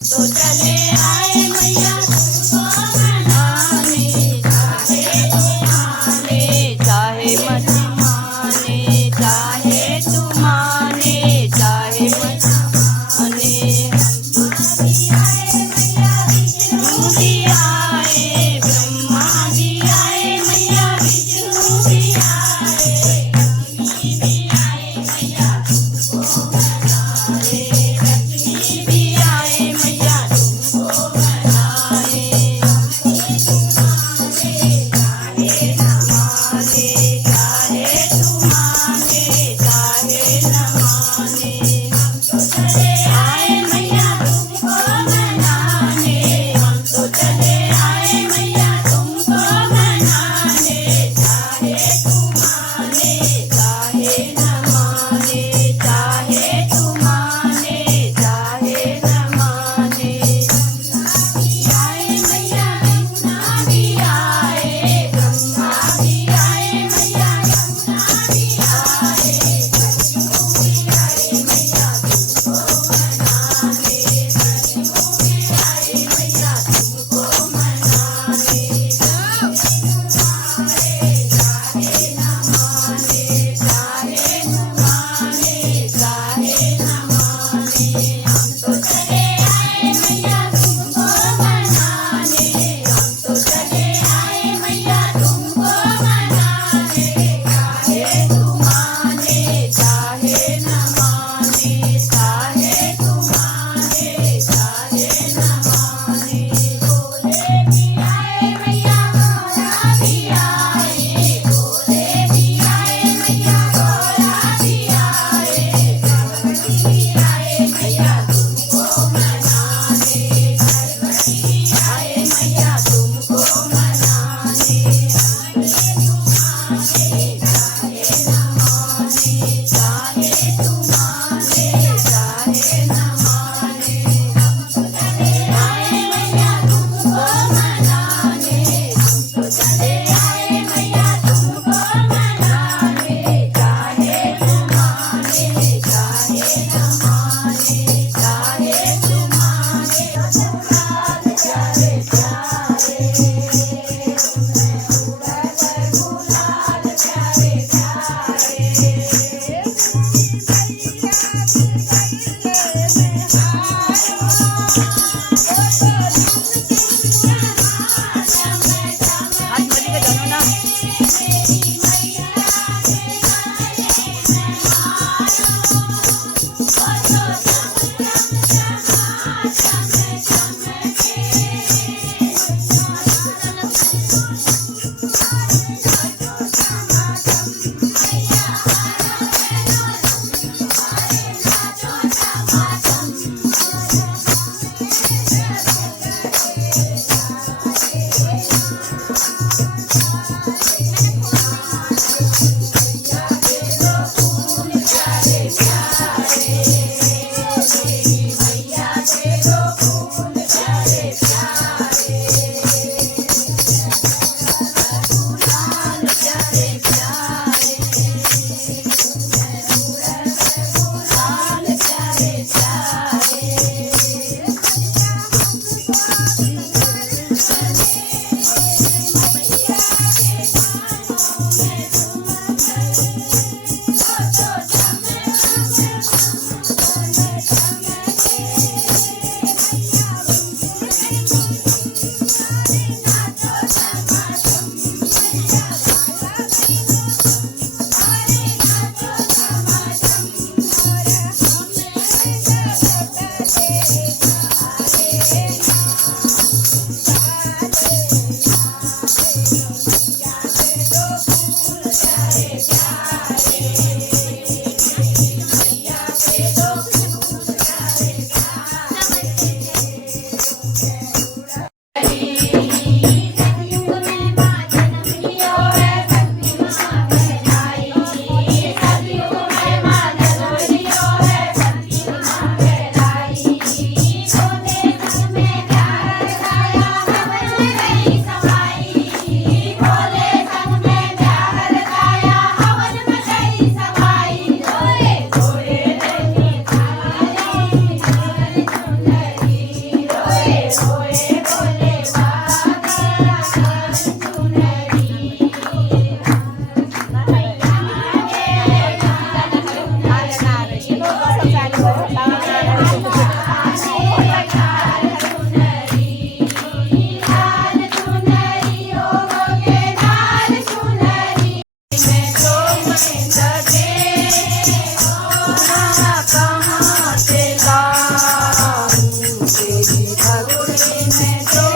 तो चले आए मैया तुमको मनाने, चाहे तू माने चाहे मत माने, चाहे तू माने चाहे मत माने। विष्णु भी आए ब्रह्मा भी आए मैया, विष्णु भी आए लक्ष्मी भी आए मैया तुमको मनाने, लक्ष्मी भी आए मैया तुमको मनाने। चाहे न माने चाहे तू माने चाहे न माने, हम तो चले आए मैया तुमको मनाने, हम तो चले आए मैया तुमको मनाने। चाहे तू माने चाहे न माने, चाहे तू माने चाहे न माने। आए मैया विष्णु भी आए ब्रह्मा भी आए मैया, यमुना भी आए विष्णु भी आए मैया तुमको मनाने, विष्णु भी आए मैया तुमको मनाने। चाहे न माने चाहे न माने चाहे न माने, हम तो चले आए मैया तुमको मनाने, हम तो चले आए मैया तुमको मनाने। चाहे तू माने चाहे न माने, चाहे तू माने चाहे न माने। भोले भी आए मैया भोला भी आए, भोले भी आए मैया भोला भी आए, पार्वती भी आए मैया तुमको मनाने, पार्वती भी आए मैया तुमको मनाने। चाहे तू माने चाहे न माने, हम तो चले आए मैया तुमको मनाने, हम तो चले आए मैया तुमको मनाने। चाहे तू माने चाहे न माने, चाहे तू माने प्यारे प्यारे गुलाल प्यारे में तेरी भक्ति में जो